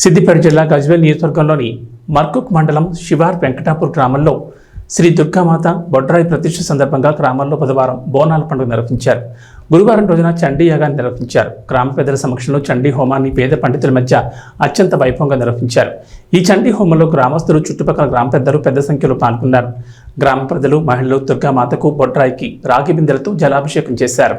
సిద్దిపేట జిల్లా గజ్వేల్ నియోజకవర్గంలోని మర్కుక్ మండలం శివార్ వెంకటాపూర్ గ్రామంలో శ్రీ దుర్గామాత బొడ్రాయి ప్రతిష్ఠ సందర్భంగా గ్రామంలో బుధవారం బోనాల పండుగ నిర్వహించారు. గురువారం రోజున చండీ యాగాన్ని నిర్వహించారు. గ్రామ పెద్దల సమక్షంలో చండీ హోమాన్ని పేద పండితుల మధ్య అత్యంత వైభవంగా నిర్వహించారు. ఈ చండీ హోమంలో గ్రామస్తులు చుట్టుపక్కల గ్రామ పెద్దలు పెద్ద సంఖ్యలో పాల్గొన్నారు. గ్రామ ప్రజలు మహిళలు దుర్గామాతకు బొడ్రాయికి రాగి బిందెలతో జలాభిషేకం చేశారు.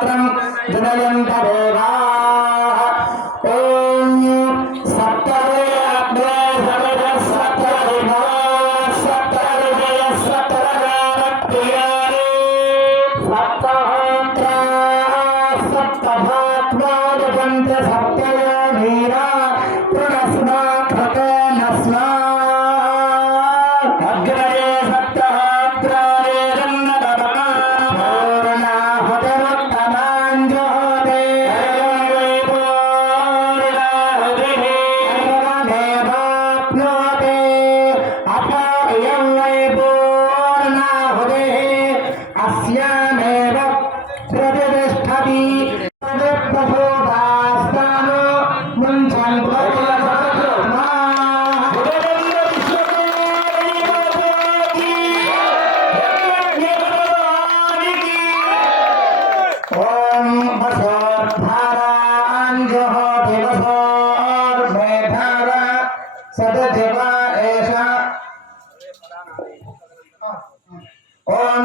Patram Jenayanta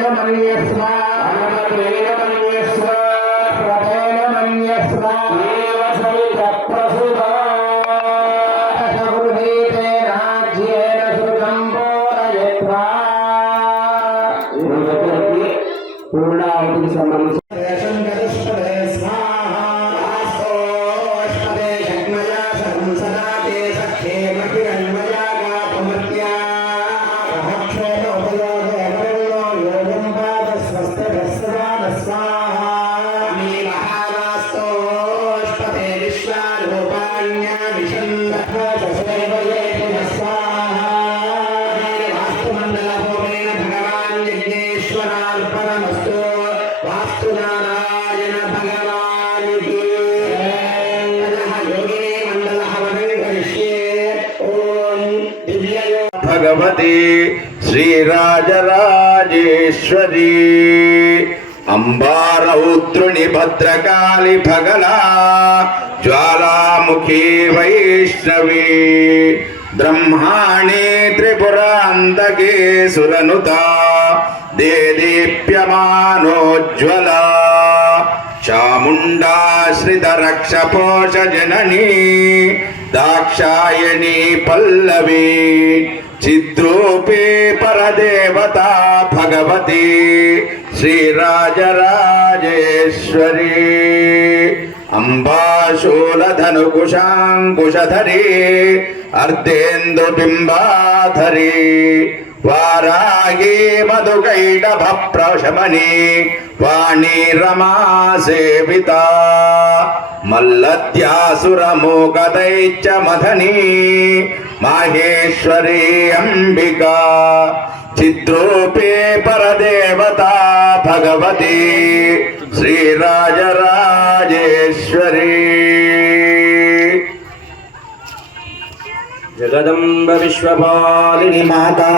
అభితేన మన్యస్మ అమృతేన మన్యస్మ ప్రతేన Bhagavati Sri Rajarajeshwari. అంబారౌత్రుని భద్రకాళి భగలా జ్వాలాముఖీ వైష్ణవీ. బ్రహ్మాణి త్రిపురాంతకే సురనుత దేదీప్యమానోజ్వలా. చాముండాశ్రితరక్షపోష జననీ దాక్షాయణీ పల్లవీ. చిద్రూపే పరదేవత భగవతి శ్రీరాజరాజేశ్వరి. అంబాశూలధనుకుశాంకుశధరీ అర్ధేందుబింబాధరీ వారాగి మధుకైటభ ప్రశమని వాణి రమా సేవిత మల్లత్యాసురమూకదైత్య మధని మాహేశ్వరీ అంబికా చిద్రూపే పరదేవత భగవతి శ్రీరాజరాజేశ్వరీ. जगदम्ब विश्वपालिनि माता